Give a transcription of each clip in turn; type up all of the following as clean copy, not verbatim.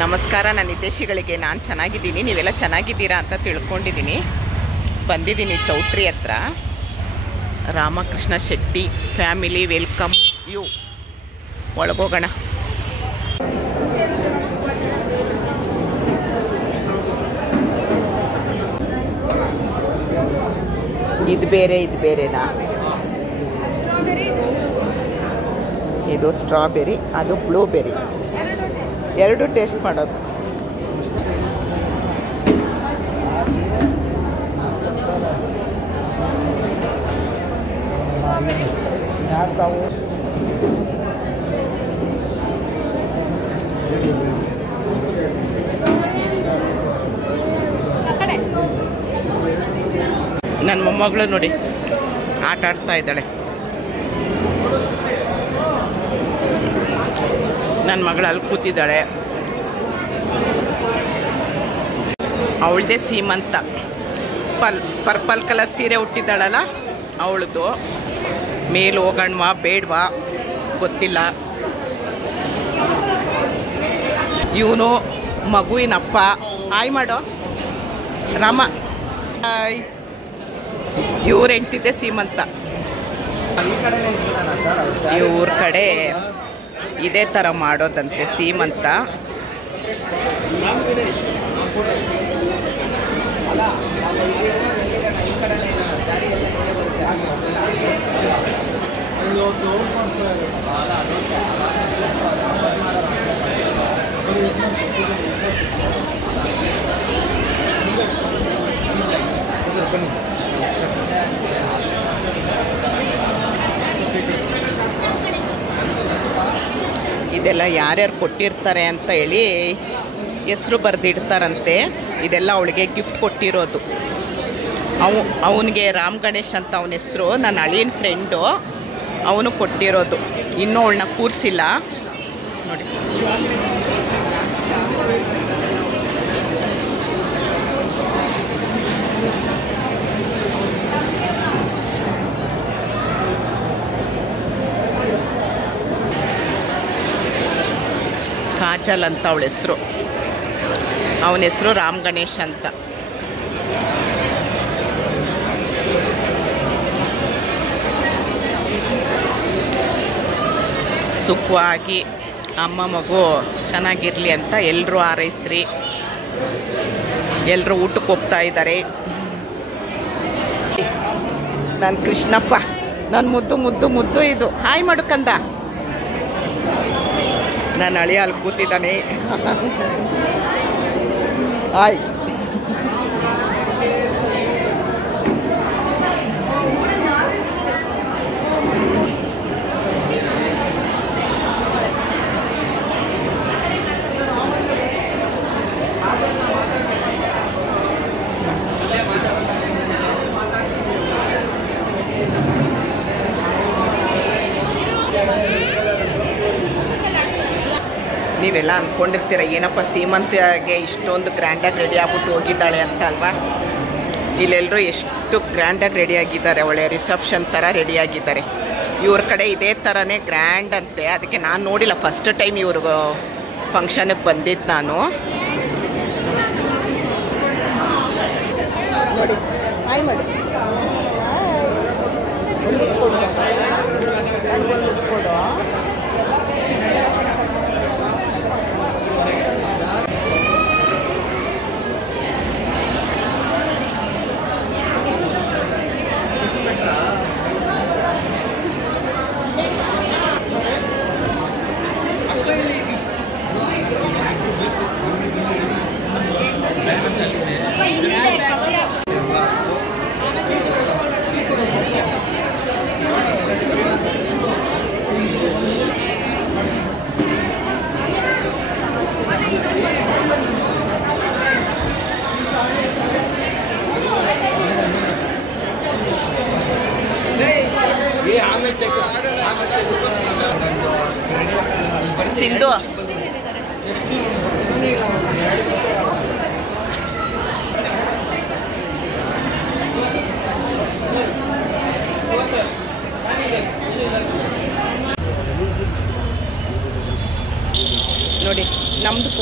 ನಮಸ್ಕಾರ. ನನ್ನ ಹಿತೈಷಿಗಳಿಗೆ ನಾನು ಚೆನ್ನಾಗಿದ್ದೀನಿ, ನೀವೆಲ್ಲ ಚೆನ್ನಾಗಿದ್ದೀರಾ ಅಂತ ತಿಳ್ಕೊಂಡಿದ್ದೀನಿ. ಬಂದಿದ್ದೀನಿ ಚೌಟ್ರಿ ಹತ್ರ. Ramakrishna Shetty family welcome you. ಒಳಗೋಗೋಣ. ಇದು ಬೇರೆನಾ? ಇದು ಸ್ಟ್ರಾಬೆರಿ, ಅದು ಬ್ಲೂಬೆರಿ. ಎರಡು ಟೇಸ್ಟ್ ಮಾಡೋದು. ನನ್ನ ಮೊಮ್ಮಗಳು ನೋಡಿ ಆಟ ಆಡ್ತಾ ಇದ್ದಾಳೆ. ನನ್ನ ಮಗಳು ಅಲ್ಲಿ ಕೂತಿದ್ದಾಳೆ. ಅವಳದೇ ಸೀಮಂತ. ಪರ್ಪಲ್ ಕಲರ್ ಸೀರೆ ಹುಟ್ಟಿದ್ದಾಳಲ್ಲ ಅವಳದು. ಮೇಲೆ ಹೋಗೋಣವಾ ಬೇಡವಾ ಗೊತ್ತಿಲ್ಲ. ಇವನು ಮಗುವಿನಪ್ಪ. ಹಾಯ್ ಮಾಡೋ ರಾಮ. ಹಾಯ್. ಇವ್ರು ಹೆಂಡ್ತಿದ್ದೆ ಸೀಮಂತ. ಇವ್ರ ಕಡೆ ಇದೇ ಥರ ಮಾಡೋದಂತೆ ಸೀಮಂತ. ಇದೆಲ್ಲ ಯಾರ್ಯಾರು ಕೊಟ್ಟಿರ್ತಾರೆ ಅಂತ ಹೇಳಿ ಹೆಸರು ಬರೆದಿಡ್ತಾರಂತೆ. ಇದೆಲ್ಲ ಅವಳಿಗೆ ಗಿಫ್ಟ್ ಕೊಟ್ಟಿರೋದು. ಅವನಿಗೆ ರಾಮ್ ಗಣೇಶ್ ಅಂತ ಅವನ ಹೆಸರು. ನನ್ನ ಅಳಿಯನ ಫ್ರೆಂಡು, ಅವನು ಕೊಟ್ಟಿರೋದು. ಇನ್ನೂ ಅವಳನ್ನ ಕೂರಿಸಿಲ್ಲ ನೋಡಿ. ಕಾಜಲ್ ಅಂತ ಅವಳ ಹೆಸರು. ಅವನ ಹೆಸರು ರಾಮ್ ಗಣೇಶ್ ಅಂತ. ಸುಖವಾಗಿ ಅಮ್ಮ ಮಗು ಚೆನ್ನಾಗಿರಲಿ ಅಂತ ಎಲ್ಲರೂ ಹಾರೈಸ್ರಿ. ಎಲ್ಲರೂ ಊಟಕ್ಕೆ ಹೋಗ್ತಾ ಇದ್ದಾರೆ. ನನ್ನ ಕೃಷ್ಣಪ್ಪ, ನನ್ನ ಮುದ್ದು ಮುದ್ದು ಮುದ್ದು ಇದು. ಹಾಯ್ ಮಾಡು ಕಂದ. ನನ್ನ ಅಳಿಯ ಅಲ್ಲಿ ಕೂತಿದ್ದಾನೆ. ಹಾಯ್. ನೀವೆಲ್ಲ ಅಂದ್ಕೊಂಡಿರ್ತೀರ ಏನಪ್ಪ ಸೀಮಂತಿಗೆ ಇಷ್ಟೊಂದು ಗ್ರ್ಯಾಂಡಾಗಿ ರೆಡಿ ಆಗ್ಬಿಟ್ಟು ಹೋಗಿದ್ದಾಳೆ ಅಂತ ಅಲ್ವಾ. ಇಲ್ಲೆಲ್ಲರೂ ಎಷ್ಟು ಗ್ರ್ಯಾಂಡಾಗಿ ರೆಡಿಯಾಗಿದ್ದಾರೆ. ಒಳ್ಳೆ ರಿಸೆಪ್ಷನ್ ಥರ ರೆಡಿಯಾಗಿದ್ದಾರೆ. ಇವ್ರ ಕಡೆ ಇದೇ ಥರನೇ ಗ್ರ್ಯಾಂಡ್ ಅಂತೆ. ಅದಕ್ಕೆ ನಾನು ನೋಡಿಲ್ಲ, ಫಸ್ಟ್ ಟೈಮ್ ಇವ್ರಿಗೂ ಫಂಕ್ಷನಿಗೆ ಬಂದಿದ್ದು ನಾನು. ನೋಡಿ ಹಾಯ್ ಮಾಡಿ. ಸಿಂಧು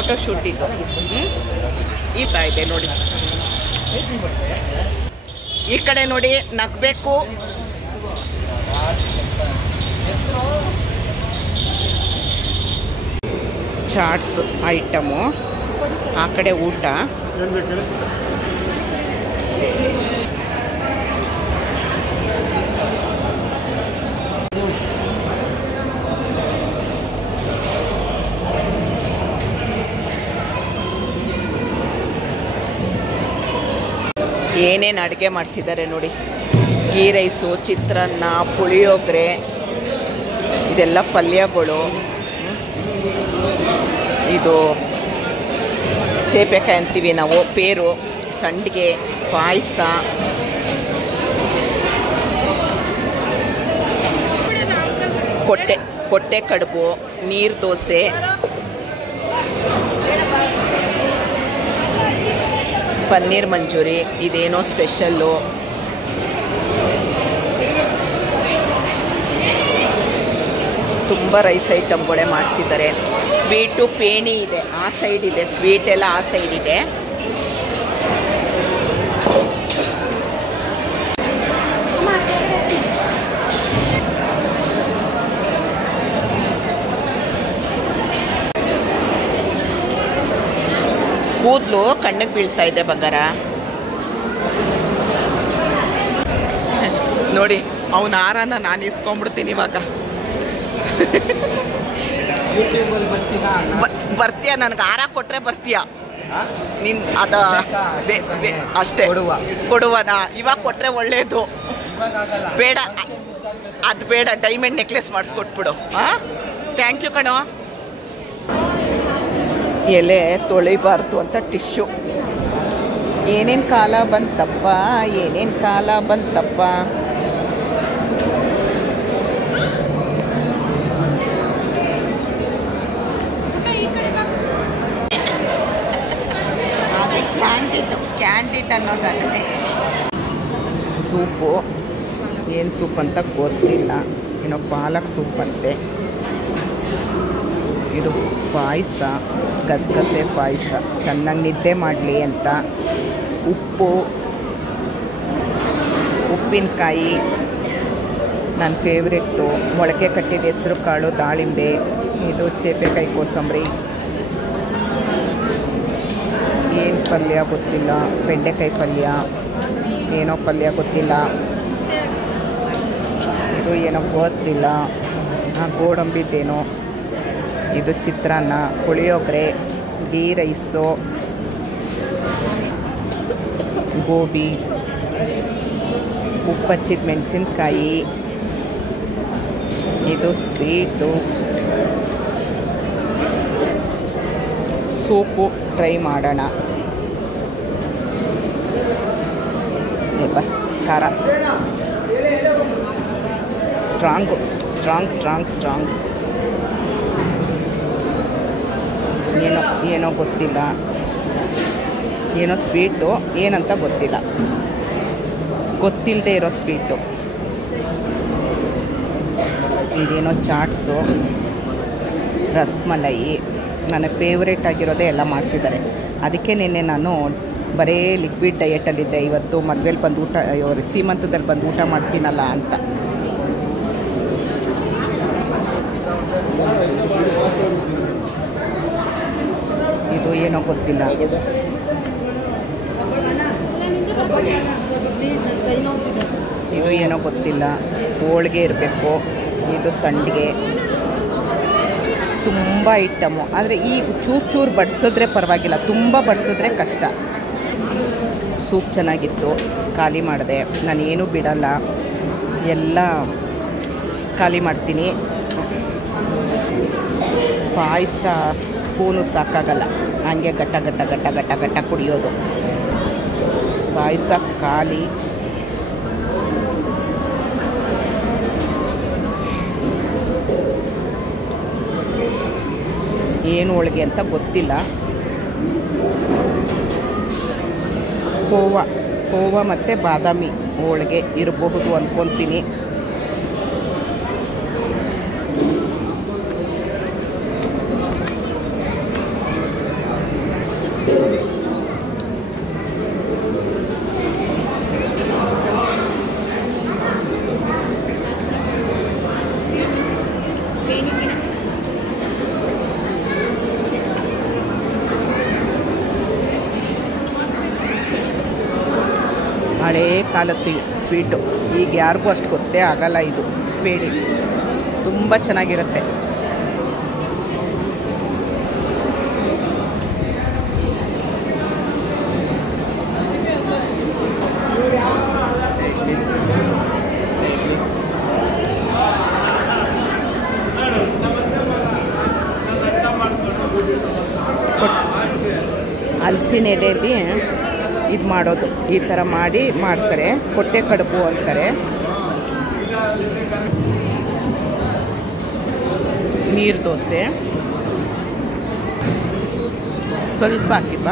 ಫೋಟೋ ಶೂಟ್ ಇತ್ತು. ಇರ್ತಾ ಇದೆ ನೋಡಿ. ಈ ಕಡೆ ನೋಡಿ, ನಗಬೇಕು. ಚಾಟ್ಸ್ ಐಟಮು, ಆ ಕಡೆ ಊಟ. ಏನೇನು ಅಡುಗೆ ಮಾಡಿಸಿದ್ದಾರೆ ನೋಡಿ. ಗೀ ರೈಸು, ಚಿತ್ರಾನ್ನ, ಪುಳಿಯೋಗರೆ, ಇದೆಲ್ಲ ಪಲ್ಯಗಳು. ಇದು ಚೇಪೆಕಾಯಿ ಅಂತೀವಿ ನಾವು, ಪೇರು, ಸಂಡಿಗೆ, ಪಾಯಸ, ಕೊಟ್ಟೆ ಕಡುಬು, ನೀರು ದೋಸೆ, ಪನ್ನೀರ್ ಮಂಚೂರಿ, ಇದೇನೋ ಸ್ಪೆಷಲ್ಲು. ತುಂಬ ರೈಸ್ ಐಟಮ್ಗಳೇ ಮಾಡಿಸಿದ್ದಾರೆ. ಸ್ವೀಟು ಪೇಣಿ ಇದೆ, ಆ ಸೈಡ್ ಇದೆ. ಸ್ವೀಟ್ ಎಲ್ಲ ಆ ಸೈಡ್ ಇದೆ. ಕೂದಲು ಕಣ್ಣಿಗೆ ಬೀಳ್ತಾ ಇದೆ ಬಂಗಾರ. ನೋಡಿ, ಅವನ ಹಾರನ ನಾನು ಇಸ್ಕೊಂಡ್ಬಿಡ್ತೀನಿ ಇವಾಗ. ಬರ್ತೀಯ? ನನಗೆ ಹಾರ ಕೊಟ್ಟರೆ ಬರ್ತೀಯ ನೀನು? ಅದ ಅಷ್ಟೇ ಕೊಡುವನಾ? ಇವಾಗ ಕೊಟ್ಟರೆ ಒಳ್ಳೆಯದು. ಬೇಡ, ಅದು ಬೇಡ. ಡೈಮಂಡ್ ನೆಕ್ಲೆಸ್ ಮಾಡಿಸ್ಕೊಟ್ಬಿಡು. ಹಾಂ, ಥ್ಯಾಂಕ್ ಯು ಕಣೋ. ಎಲೆ ತೊಳಿಬಾರ್ದು ಅಂತ ಟಿಶ್ಯೂ. ಏನೇನು ಕಾಲ ಬಂತಪ್ಪ, ಏನೇನು ಕಾಲ ಬಂತಪ್ಪ. ಅದೇ ಕ್ಯಾಂಡಿಡ್ ಅನ್ನೋದಾಗುತ್ತೆ. ಸೂಪು, ಏನು ಸೂಪ್ ಅಂತ ಗೊತ್ತಿಲ್ಲ. ಏನೋ ಪಾಲಕ್ ಸೂಪ್ ಅಂತೆ. ಇದು ಪಾಯಸ, ಗಸಗಸೆ ಪಾಯಸ, ಚೆನ್ನಾಗಿ ನಿದ್ದೆ ಮಾಡಲಿ ಅಂತ. ಉಪ್ಪಿನಕಾಯಿ ನನ್ನ ಫೇವ್ರೆಟ್ಟು. ಮೊಳಕೆ ಕಟ್ಟಿದ ಹೆಸರು ಕಾಳು, ದಾಳಿಂಬೆ, ಇದು ಚೇಪೆಕಾಯಿ ಕೋಸಂಬರಿ. ಏನು ಪಲ್ಯ ಗೊತ್ತಿಲ್ಲ, ಬೆಂಡೆಕಾಯಿ ಪಲ್ಯ, ಏನೋ ಪಲ್ಯ ಗೊತ್ತಿಲ್ಲ. ಇದು ಏನೋ ಗೊತ್ತಿಲ್ಲ. ಗೋಡಂಬಿದ್ದೇನೋ. ಇದು ಚಿತ್ರಾನ್ನ, ಪುಳಿಯೋಗರೆ, ಗೀ ರೈಸು, ಗೋಬಿ, ಉಪ್ಪಚ್ಚಿದ ಮೆಣಸಿನ್ಕಾಯಿ. ಇದು ಸ್ವೀಟು. ಸೂಪು ಟ್ರೈ ಮಾಡೋಣ. ಖಾರ ಸ್ಟ್ರಾಂಗು, ಸ್ಟ್ರಾಂಗ್. ಏನೋ ಗೊತ್ತಿಲ್ಲ. ಏನೋ ಸ್ವೀಟು, ಏನಂತ ಗೊತ್ತಿಲ್ಲ. ಗೊತ್ತಿಲ್ಲದೆ ಇರೋ ಸ್ವೀಟು. ಇದೇನೋ ಚಾಟ್ಸು, ರಸ್ಮಲೈ. ನನ್ನ ಫೇವ್ರೇಟ್ ಆಗಿರೋದೇ ಎಲ್ಲ ಮಾಡಿಸಿದ್ದಾರೆ. ಅದಕ್ಕೆ ನಿನ್ನೆ ನಾನು ಬರೀ ಲಿಕ್ವಿಡ್ ಡಯಟಲ್ಲಿದ್ದೆ. ಇವತ್ತು ಮದುವೆಲಿ ಬಂದು ಊಟ, ಸೀಮಂತದಲ್ಲಿ ಬಂದು ಊಟ ಮಾಡ್ತೀನಲ್ಲ ಅಂತ. ಇದು ಏನೋ ಗೊತ್ತಿಲ್ಲ. ಇದು ಏನೋ ಗೊತ್ತಿಲ್ಲ. ಹೋಳಿಗೆ ಇರಬೇಕು. ಇದು ಸಂಡಿಗೆ. ತುಂಬ ಐಟಮು. ಆದರೆ ಈಗ ಚೂರು ಬಡಿಸಿದ್ರೆ ಪರವಾಗಿಲ್ಲ, ತುಂಬ ಬಡಿಸಿದ್ರೆ ಕಷ್ಟ. ಸೂಪ್ ಚೆನ್ನಾಗಿತ್ತು, ಖಾಲಿ ಮಾಡಿದೆ. ನಾನೇನು ಬಿಡಲ್ಲ, ಎಲ್ಲ ಖಾಲಿ ಮಾಡ್ತೀನಿ. ಪಾಯಸ ಸ್ಪೂನು ಸಾಕಾಗಲ್ಲ, ಹಂಗೆ ಗಟ್ಟ ಕುಡಿಯೋದು. ಪಾಯಸ ಖಾಲಿ. ಏನು ಹೋಳಿಗೆ ಅಂತ ಗೊತ್ತಿಲ್ಲ. ಕೋವಾ ಮತ್ತು ಬಾದಾಮಿ ಹೋಳಿಗೆ ಇರಬಹುದು ಅಂದ್ಕೊತೀನಿ. ಹಳೇ ಕಾಲದ್ದು ಸ್ವೀಟು, ಈಗ ಯಾರಿಗೂ ಅಷ್ಟು ಗೊತ್ತೇ ಆಗಲ್ಲ. ಇದು ಪೇಡಿ ತುಂಬ ಚೆನ್ನಾಗಿರುತ್ತೆ. ಹಲಸಿನ ಎಲೆಯಲ್ಲಿ ಇದು ಮಾಡೋದು, ಈ ಥರ ಮಾಡ್ತಾರೆ. ಕೊಟ್ಟೆ ಕಡುಬು ಅಂತಾರೆ. ನೀರು ದೋಸೆ ಸ್ವಲ್ಪ ಹಾಕಿಪ್ಪ.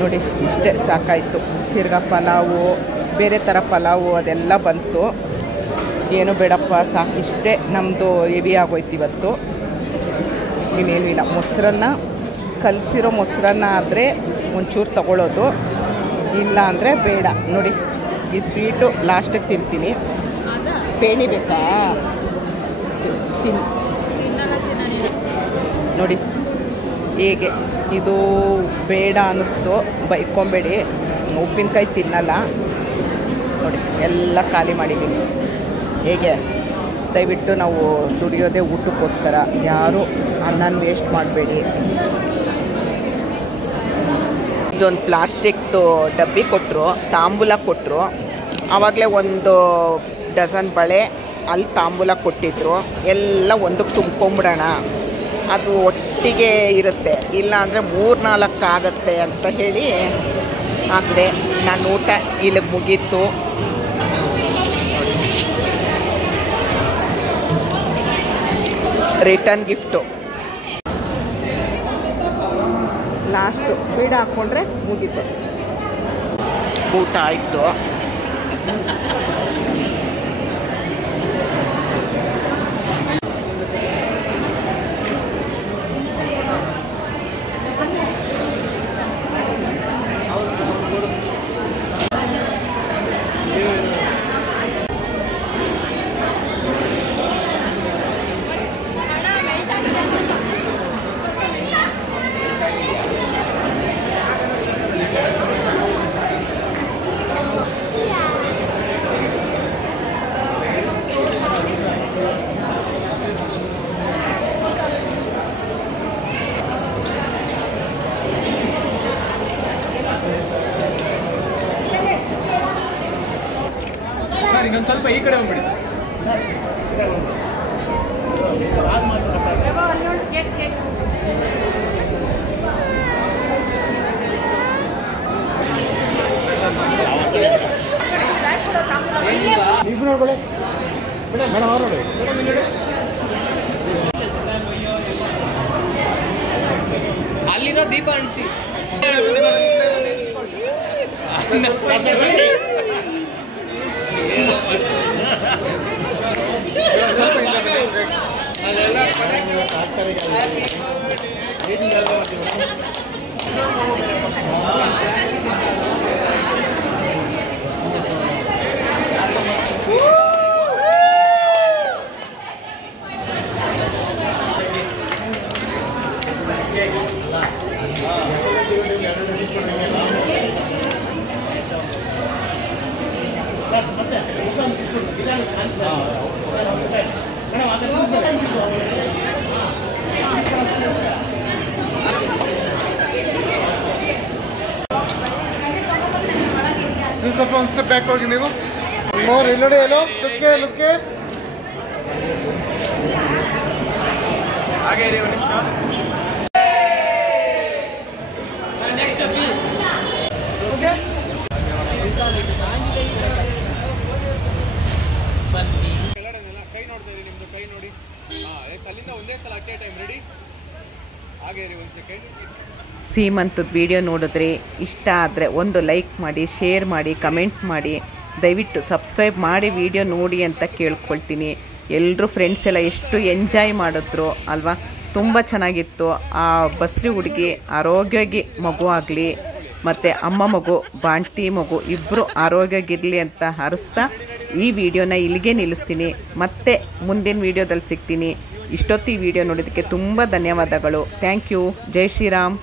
ನೋಡಿ ಇಷ್ಟೇ ಸಾಕಾಯಿತು. ತಿರ್ಗಾ ಪಲಾವು, ಬೇರೆ ಥರ ಪಲಾವು ಅದೆಲ್ಲ ಬಂತು. ಏನು ಬೇಡಪ್ಪ ಸಾಕು, ಇಷ್ಟೇ ನಮ್ಮದು ಹೆವಿ ಆಗೋಯ್ತು ಇವತ್ತು. ಇನ್ನೇನು ಇಲ್ಲ. ಮೊಸರನ್ನ, ಕಲಸಿರೋ ಮೊಸರನ್ನ ಆದರೆ ಒಂಚೂರು ತಗೊಳ್ಳೋದು, ಇಲ್ಲ ಅಂದರೆ ಬೇಡ. ನೋಡಿ ಈ ಸ್ವೀಟು ಲಾಸ್ಟಿಗೆ ತಿಂತೀನಿ. ಪೇಣಿ ಬೇಕಾ? ನೋಡಿ ಹೇಗೆ ಇದು ಬೇಡ ಅನ್ನಿಸ್ತು, ಬೈಕೊಂಬೇಡಿ. ಉಪ್ಪಿನಕಾಯಿ ತಿನ್ನಲ್ಲ. ನೋಡಿ ಎಲ್ಲ ಖಾಲಿ ಮಾಡಿದ್ದೀನಿ. ಹೇಗೆ ದಯವಿಟ್ಟು ನಾವು ದುಡಿಯೋದೇ ಊಟಕ್ಕೋಸ್ಕರ, ಯಾರು ಅನ್ನನ ವೇಸ್ಟ್ ಮಾಡಬೇಡಿ. ಇದೊಂದು ಪ್ಲಾಸ್ಟಿಕ್ದು ಡಬ್ಬಿ ಕೊಟ್ಟರು, ತಾಂಬೂಲ ಕೊಟ್ಟರು. ಆವಾಗಲೇ ಒಂದು ಡಜನ್ ಬಳೆ ಅಲ್ಲಿ ತಾಂಬೂಲ ಕೊಟ್ಟಿದ್ರು. ಎಲ್ಲ ಒಂದಕ್ಕೆ ತುಂಬ್ಕೊಂಬಿಡೋಣ, ಅದು ಒಟ್ಟಿಗೆ ಇರುತ್ತೆ, ಇಲ್ಲ ಅಂದರೆ 3-4 ಆಗುತ್ತೆ ಅಂತ ಹೇಳಿ ಹಾಕಿದೆ. ನಾನು ಊಟ ಇಲ್ಲಿಗೆ ಮುಗೀತು. ರಿಟರ್ನ್ ಗಿಫ್ಟು ಲಾಸ್ಟು ಬೀಡ ಹಾಕ್ಕೊಂಡ್ರೆ ಮುಗೀತು. ಊಟ ಆಯಿತು. ಇನ್ನೊಂದು ಸ್ವಲ್ಪ ಈ ಕಡೆ ಹೋಗ್ಬಿಡಿ. ಅಲ್ಲಿರೋ ದೀಪ ಅಣಿಸಿ. ಸ್ವಲ್ಪ ಒಂದು ಸ್ಟೆಪ್ ಬ್ಯಾಕ್ ಹೋಗಿ ನೀವು. ಮೋರ್ ಇಲ್ಲಿ ನೋಡಿ, ಎಲ್ಲೋ ಲುಕ್ಕೆ ಲುಕ್ಕೆ ಹಾಗೆ ಇರಿ ಒಂದು ನಿಮಿಷ. ಕೈ ನೋಡ್ತಾ ಇರಿ, ನಿಮ್ದು ಕೈ ನೋಡಿ. ಅಲ್ಲಿಂದ ಒಂದೇ ಸಲ ಅಟ್ ಎ ಟೈಮ್ ರೆಡಿ. ಹಾಗೆ ಇರಿ ಒಂದು ಸೆಕೆಂಡ್. ಸೀಮಂತದ ವಿಡಿಯೋ ನೋಡಿದ್ರೆ ಇಷ್ಟ ಆದರೆ ಒಂದು ಲೈಕ್ ಮಾಡಿ, ಶೇರ್ ಮಾಡಿ, ಕಮೆಂಟ್ ಮಾಡಿ. ದಯವಿಟ್ಟು ಸಬ್ಸ್ಕ್ರೈಬ್ ಮಾಡಿ ವಿಡಿಯೋ ನೋಡಿ ಅಂತ ಕೇಳ್ಕೊಳ್ತೀನಿ. ಎಲ್ಲರೂ ಫ್ರೆಂಡ್ಸ್ ಎಲ್ಲ ಎಷ್ಟು ಎಂಜಾಯ್ ಮಾಡಿದ್ರು ಅಲ್ವಾ, ತುಂಬ ಚೆನ್ನಾಗಿತ್ತು. ಆ ಬಸ್ರಿ ಹುಡುಗಿ ಆರೋಗ್ಯವಾಗಿ ಮಗು ಆಗಲಿ, ಮತ್ತು ಅಮ್ಮ ಮಗು ಬಾಣ್ತಿ ಮಗು ಇಬ್ಬರು ಆರೋಗ್ಯವಾಗಿರಲಿ ಅಂತ ಹರಿಸ್ತಾ ಈ ವಿಡಿಯೋನ ಇಲ್ಲಿಗೆ ನಿಲ್ಲಿಸ್ತೀನಿ. ಮತ್ತೆ ಮುಂದಿನ ವಿಡಿಯೋದಲ್ಲಿ ಸಿಗ್ತೀನಿ. ಇಷ್ಟೊತ್ತು ಈ ವಿಡಿಯೋ ನೋಡೋದಕ್ಕೆ ತುಂಬ ಧನ್ಯವಾದಗಳು. Thank you. ಜೈ ಶ್ರೀರಾಮ್.